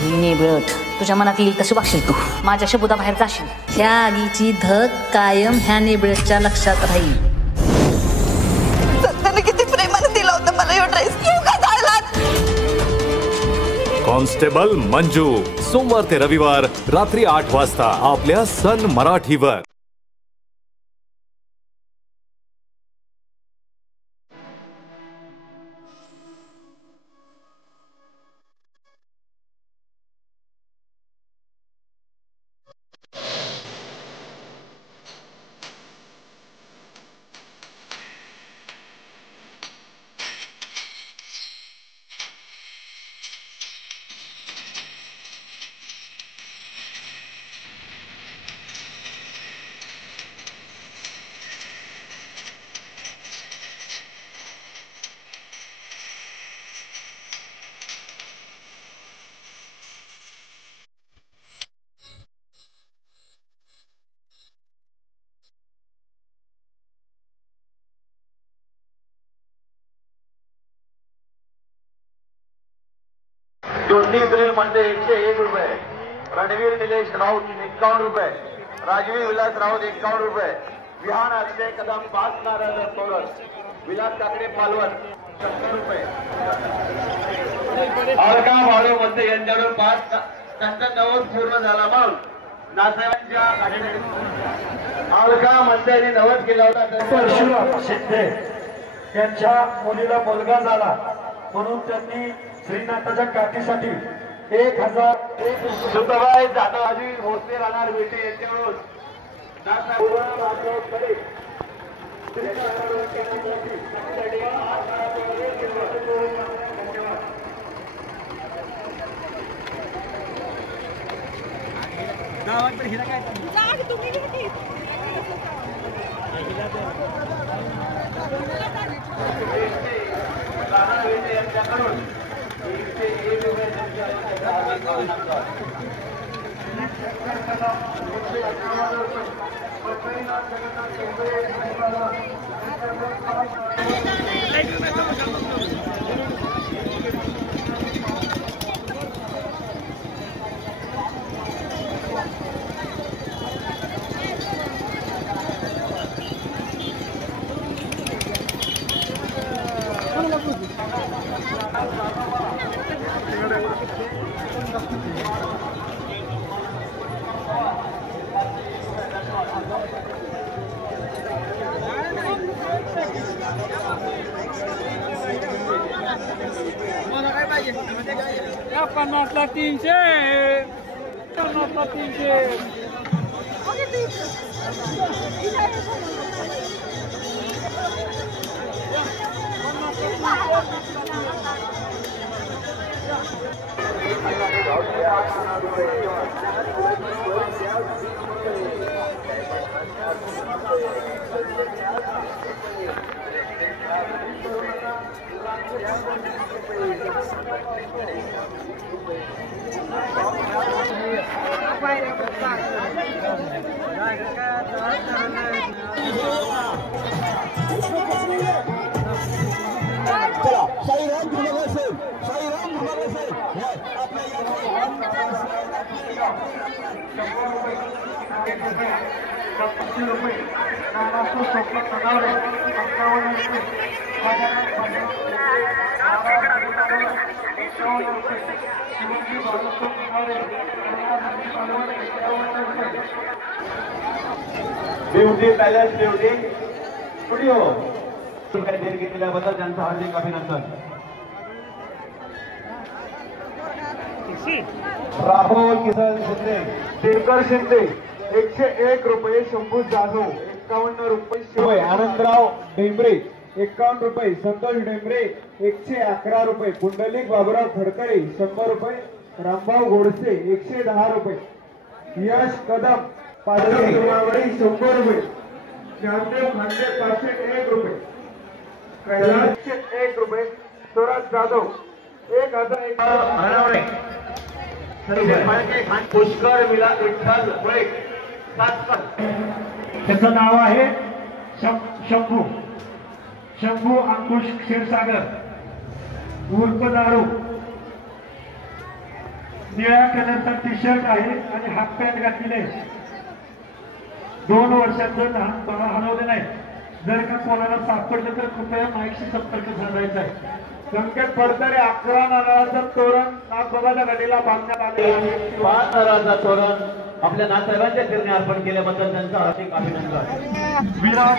निबळट तुझ्या मनात येईल तशी वागशील तू माझ्या शब्दाबाहेर जाशील. ह्या आगीची धग कायम ह्या निबळटच्या लक्षात राहील. सत्याने किती प्रेमाने दिला होता मला यो ड्रेस. का झालात? कॉन्स्टेबल मंजू सोमवार ते रविवार रात्री 8 वाजता आपल्या सन मराठीवर. दोन्ही मध्ये 101 रुपये. रणवीर निलेश राऊत 51 रुपये. राजवीर विलास राऊत 51 रुपये. विहान अक्षय कदम 5 नारळ सोलर. विलास काकडे पालवण 70 रुपये. अलका भाऊ मध्ये यांच्याकडून 5 त्यांचा नवस पूर्ण झाला. मग नासाहेबांच्या अलका मध्ये नवस केला होता. परशुराम शिंदे यांच्या मुलीला मुलगा झाला म्हणून त्यांनी श्रीनाथाच्या काठीसाठी 1001 सुतबाई जाधवजी भोसले राहणार बेटे यांच्याकडून यांच्याकडून या 50ला 300 50ला 300 ब्युटी पॅलेस ब्युटी स्टुडिओ देणगी केल्याबद्दल त्यांचं हार्दिक अभिनंदन. राहुल किसन शिंदे दिनकर शिंदे 101 रुपये. शंभू जाधव 51 रुपये. आनंदराव डेंबरे 51 रुपये. संतोष डेंबरे 111 रुपये. पुंडलिक बाबुराव खडकरे 100 रुपये. रामभाऊ गोडसे 110 रुपये. यश कदम पाडवी 100 रुपये. श्यामदेव खांडे 501 रुपये. कैलास 1 रुपये. स्वराज जाधव 1001. पुष्कर विला विठ्ठल वैक 7. त्याचं नाव आहे शंभू शंभू अंकुश क्षीरसागर उर्फ दारू निळ्या कलरचा टी शर्ट आहे आणि हाफ पॅन्ट घातलेली आहे. 2 वर्षाचं लहान बाळ हरवले नाही. जर का कोणाला सापडलं तर कृपया माझ्याशी संपर्क साधायचा आहे. संकेत फडतरे 11 नारळाचं तोरण नागबाबाच्या गाडीला बांधण्यात आले आहे. 5 नारळाचा तोरण आपल्या नाथसाहेबांच्या चरणी अर्पण केल्याबद्दल त्यांचं हार्दिक अभिनंदन. विराट